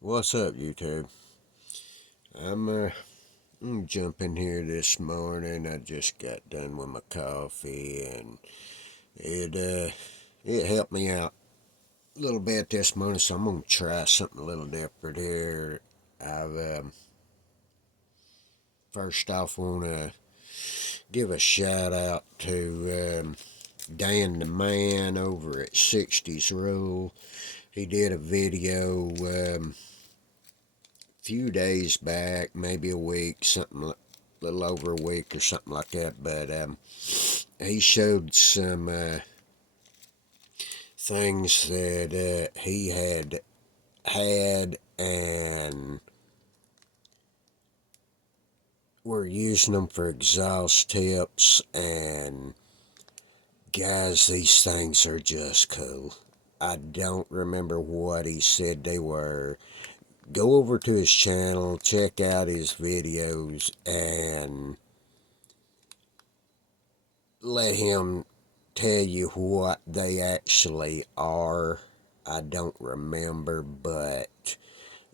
What's up, YouTube? I'm jumping here this morning. I just got done with my coffee, and it helped me out a little bit this morning. So I'm gonna try something a little different here. I've First off wanna give a shout out to Dan the Man over at 60s Rule. He did a video few days back, maybe a week, something a little over a week or something like that. But he showed some things that he had and we're using them for exhaust tips. And guys, these things are just cool. I don't remember what he said they were. Go over to his channel, check out his videos, and let him tell you what they actually are. I don't remember, but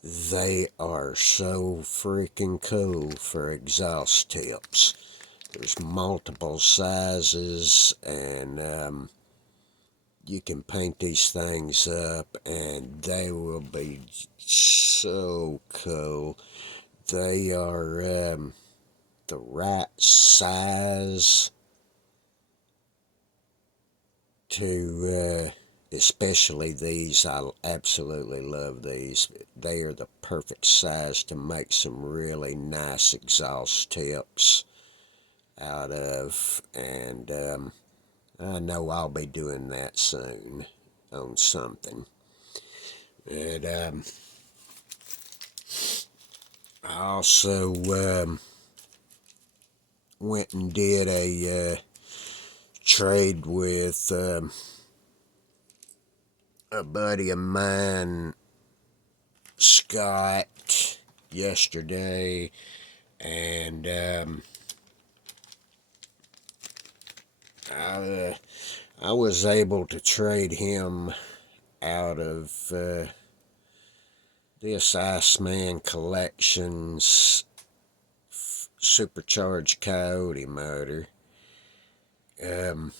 they are so freaking cool for exhaust tips. There's multiple sizes, and you can paint these things up, and they will be so cool. They are the right size to especially these. I absolutely love these. They are the perfect size to make some really nice exhaust tips out of, and I know I'll be doing that soon on something. And I also went and did a trade with a buddy of mine, Scott, yesterday, and I was able to trade him out of this Iceman Collections supercharged Coyote motor. Um,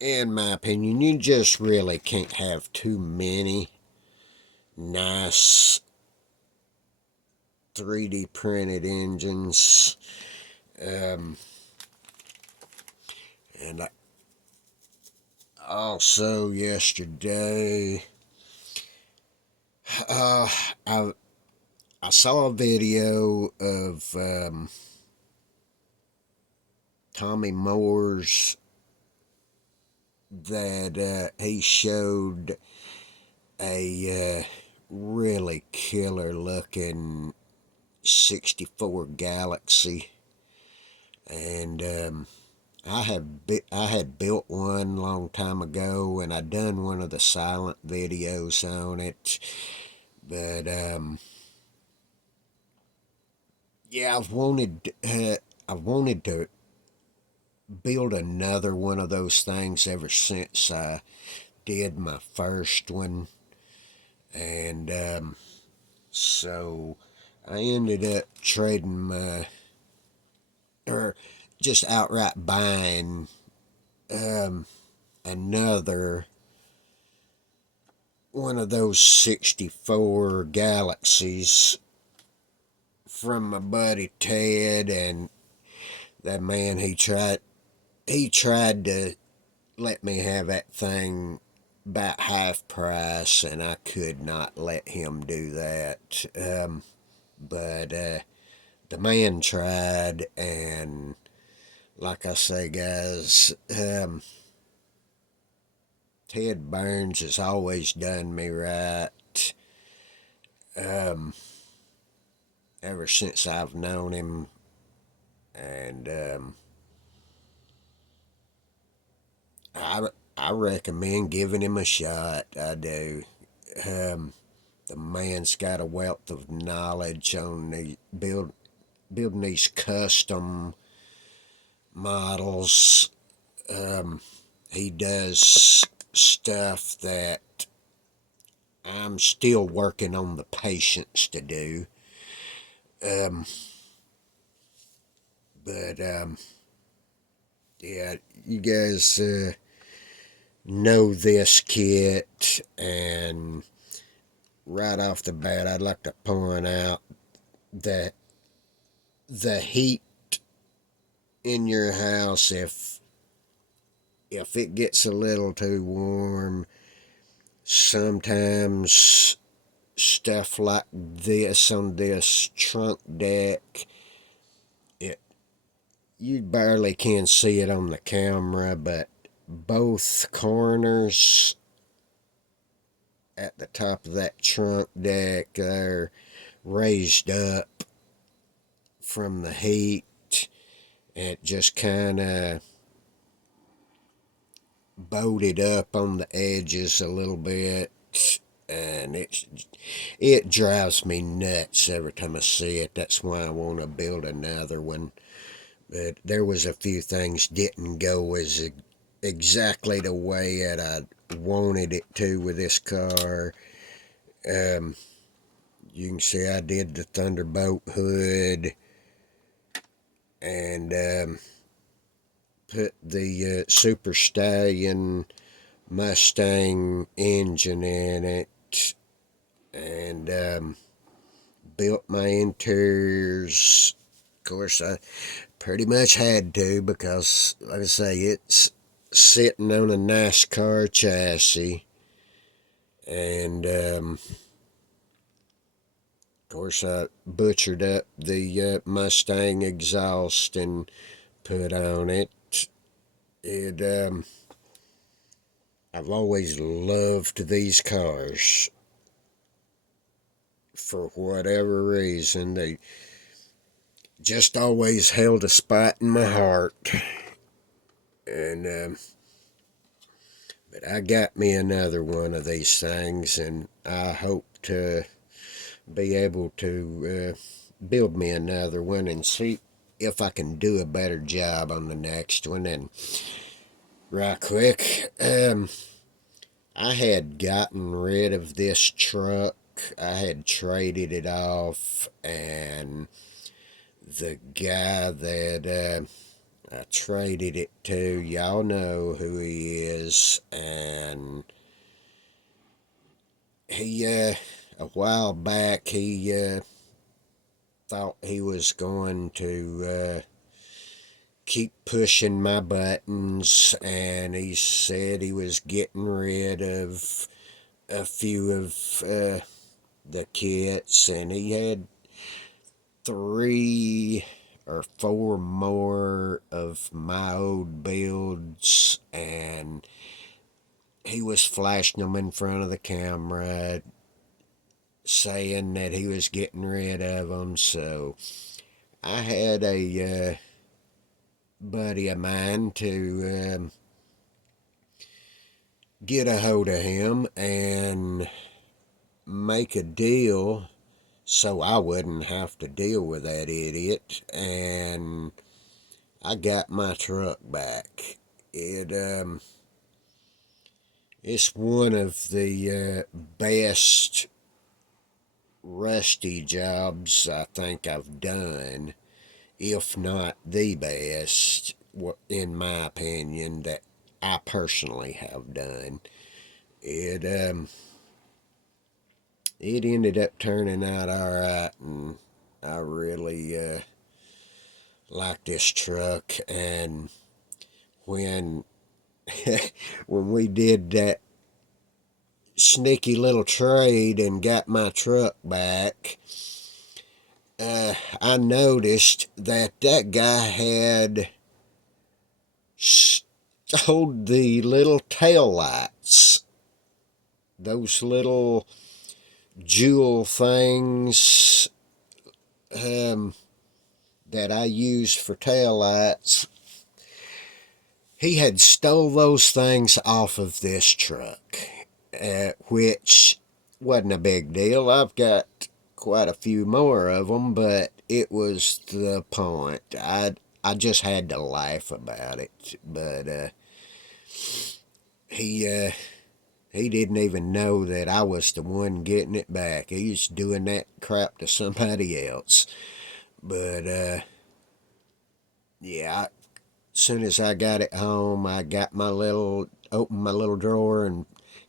in my opinion, you just really can't have too many nice 3D printed engines. Um, and also yesterday, uh, I I saw a video of Tommy Moore's that he showed a really killer looking 64 Galaxy, and I had built one long time ago, and I done one of the silent videos on it, but yeah, I've wanted to build another one of those things ever since I did my first one, and so I ended up trading my, or just outright buying another one of those 64 Galaxies from my buddy Ted. And that man, he tried to let me have that thing about half price, and I could not let him do that. But the man tried, and like I say, guys, Ted Burns has always done me right. Um, Ever since I've known him, and I I recommend giving him a shot. I do. Um, the man's got a wealth of knowledge on building these custom models. He does stuff that I'm still working on the patience to do. Um, but yeah, you guys know this kit, and right off the bat, I'd like to point out that the heat in your house, if it gets a little too warm, sometimes stuff like this on this trunk deck, it you barely can see it on the camera, but both corners at the top of that trunk deck, they're raised up from the heat. It just kind of bolted up on the edges a little bit, and it drives me nuts every time I see it. That's why I want to build another one. But there was a few things didn't go as exactly the way that I wanted it to with this car. You can see I did the Thunderbolt hood, and put the Super Stallion Mustang engine in it, and built my interiors. Of course, I pretty much had to, because, like I say, it's sitting on a NASCAR chassis, and of course, I butchered up the Mustang exhaust and put on it. I've always loved these cars for whatever reason. They just always held a spot in my heart. And but I got me another one of these things, and I hope to be able to build me another one and see if I can do a better job on the next one. And right quick, I had gotten rid of this truck. I had traded it off, and the guy that I traded it to, y'all know who he is, and he, a while back, he thought he was going to keep pushing my buttons, and he said he was getting rid of a few of the kits, and he had 3 or 4 more of my old builds, and he was flashing them in front of the camera, saying that he was getting rid of them. So I had a buddy of mine to get a hold of him and make a deal so I wouldn't have to deal with that idiot, and I got my truck back. It's one of the best rusty jobs I think I've done, if not the best, in my opinion, that I personally have done. It it ended up turning out all right, and I really like this truck. And when when we did that sneaky little trade and got my truck back, I noticed that that guy had stole the little tail lights, those little jewel things that I used for tail lights. He had stole those things off of this truck, which wasn't a big deal. I've got quite a few more of them, but it was the point. I just had to laugh about it. But he He didn't even know that I was the one getting it back. He's doing that crap to somebody else. But, yeah, as soon as I got it home, I got opened my little drawer and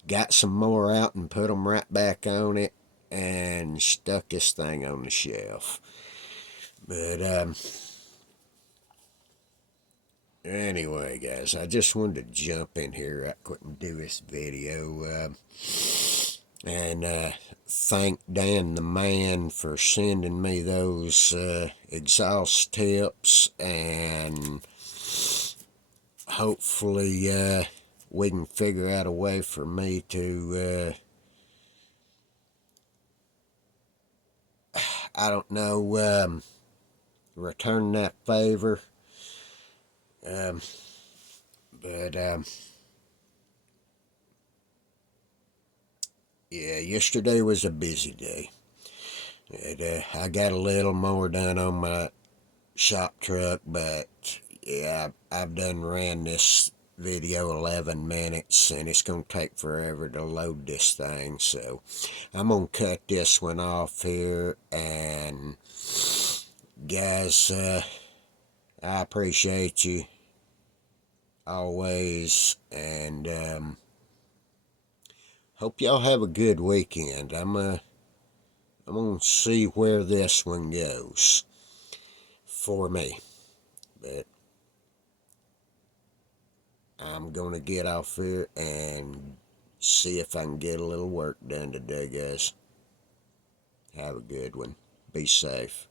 got some more out and put them right back on it and stuck this thing on the shelf. But, anyway, guys, I just wanted to jump in here right quick and do this video. And thank Dan the man for sending me those exhaust tips, and hopefully we can figure out a way for me to I don't know, return that favor. But yeah, yesterday was a busy day. I got a little more done on my shop truck, but yeah, I've done ran this video 11 minutes, and it's going to take forever to load this thing, so I'm going to cut this one off here. And guys, I appreciate you always, and hope y'all have a good weekend. I'm gonna see where this one goes for me, but I'm gonna get off here and see if I can get a little work done today, guys. Have a good one. Be safe.